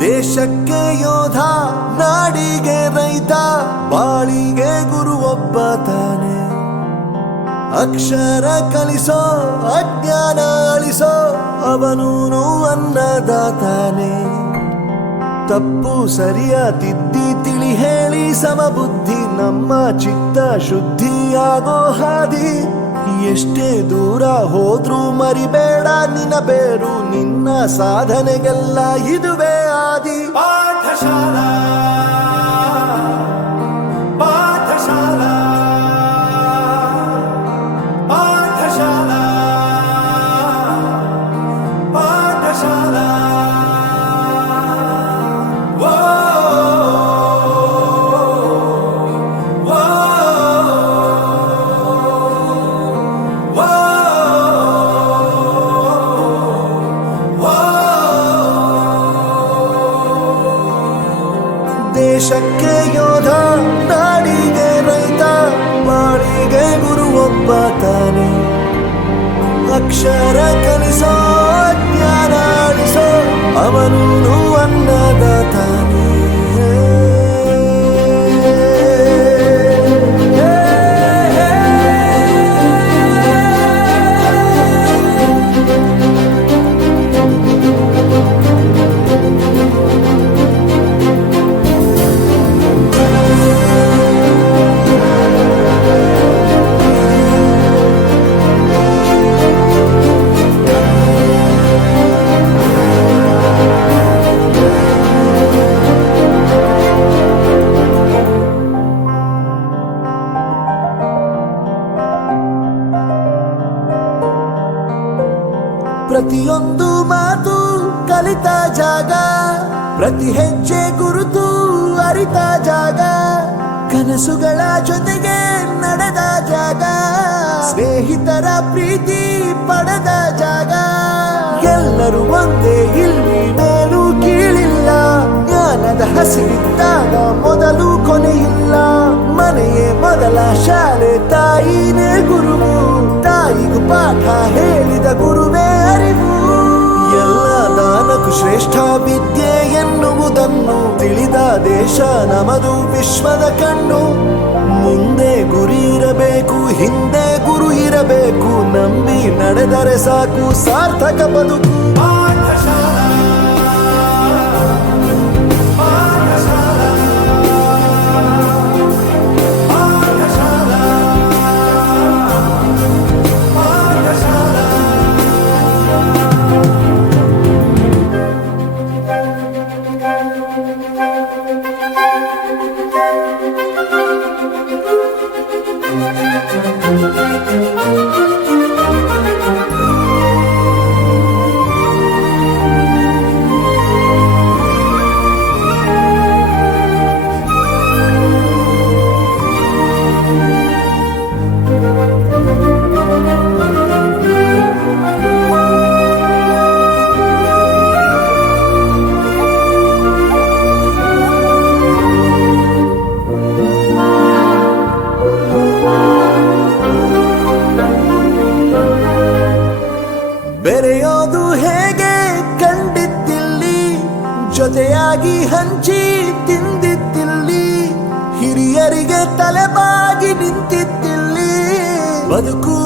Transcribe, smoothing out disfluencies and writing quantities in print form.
ದೇಶಕ್ಕೆ ಯೋಧ, ನಾಡಿಗೆ ರೈತ, ಬಾಳಿಗೆ ಗುರು ಒಬ್ಬ ತಾನೆ. ಅಕ್ಷರ ಕಲಿಸೋ, ಅಜ್ಞಾನ ಅಳಿಸೋ, ಅವನೂನು ಅನ್ನದಾತಾನೆ. ತಪ್ಪು ಸರಿಯ ತಿದ್ದಿ ತಿಳಿ ಹೇಳಿ ಸಮಬುದ್ಧಿ ನಮ್ಮ ಚಿತ್ತ ಶುದ್ಧಿಯಾಗೋ ಹಾದಿ. ಎಷ್ಟೇ ದೂರ ಹೋದ್ರೂ ಮರಿಬೇಡ ನಿನ್ನ ಬೇರು, ನಿನ್ನ ಸಾಧನೆಗೆಲ್ಲ ಇದುವೇ ಆದಿ. ಪಾಠಶಾಲಾ ಪಾಠಶಾಲಾ ಪಾಠಶಾಲಾ ಪಾಠಶಾಲಾ. ದೇಶಕ್ಕೆ ಯೋಧ, ನಾಡಿಗೆ ರೈತ, ಬಾಳಿಗೆ ಗುರು ಒಬ್ಬ ತಾನೆ. ಅಕ್ಷರ ಕಲಿಸೋ, ಜ್ಞಾನ ಅಳಿಸೋ, ಅವನೂನು ಅನ್ನದಾತಾನೆ. ಪ್ರತಿಯೊಂದು ಮಾತು ಕಲಿತ ಜಾಗ, ಪ್ರತಿ ಹೆಜ್ಜೆ ಗುರುತು ಅರಿತ ಜಾಗ, ಕನಸುಗಳ ಜೊತೆಗೆ ನಡೆದ ಜಾಗ, ಸ್ನೇಹಿತರ ಪ್ರೀತಿ ಪಡೆದ ಜಾಗ. ಎಲ್ಲರೂ ಒಂದೇ, ಇಲ್ಲಿ ಮೇಲೂ ಕೀಳಿಲ್ಲ, ಜ್ಞಾನದ ಹಸಿವಿದ್ದಾಗ ಮೊದಲು ಕೊನೆಯಿಲ್ಲ. ಮನೆಯೇ ಮೊದಲ ಶಾಲೆ, ತಾಯಿನೇ ಗುರುವು, ತಾಯಿಗೂ ಪಾಠ ಹೇಳಿದ ಗುರುವೇ ಅರಿವು. ಎಲ್ಲ ದಾನಕ್ಕೂ ಶ್ರೇಷ್ಠ ವಿದ್ಯೆ ಎನ್ನುವುದನ್ನು ತಿಳಿದ ದೇಶ ನಮದು ವಿಶ್ವದ ಕಣ್ಣು. ಮುಂದೆ ಗುರಿ ಇರಬೇಕು, ಹಿಂದೆ ಗುರು ಇರಬೇಕು, ನಂಬಿ ನಡೆದರೆ ಸಾಕು ಸಾರ್ಥಕ ಬದುಕು. ಬೆರೆಯೋದು ಹೇಗೆ ಕಂಡಿದ್ದಿಲ್ಲಿ, ಜೊತೆಯಾಗಿ ಹಂಚಿ ತಿಂದಿದ್ದಿಲ್ಲಿ, ಹಿರಿಯರಿಗೆ ತಲೆಬಾಗಿ ನಿಂತಿದ್ದಿಲ್ಲಿ. ಬದುಕು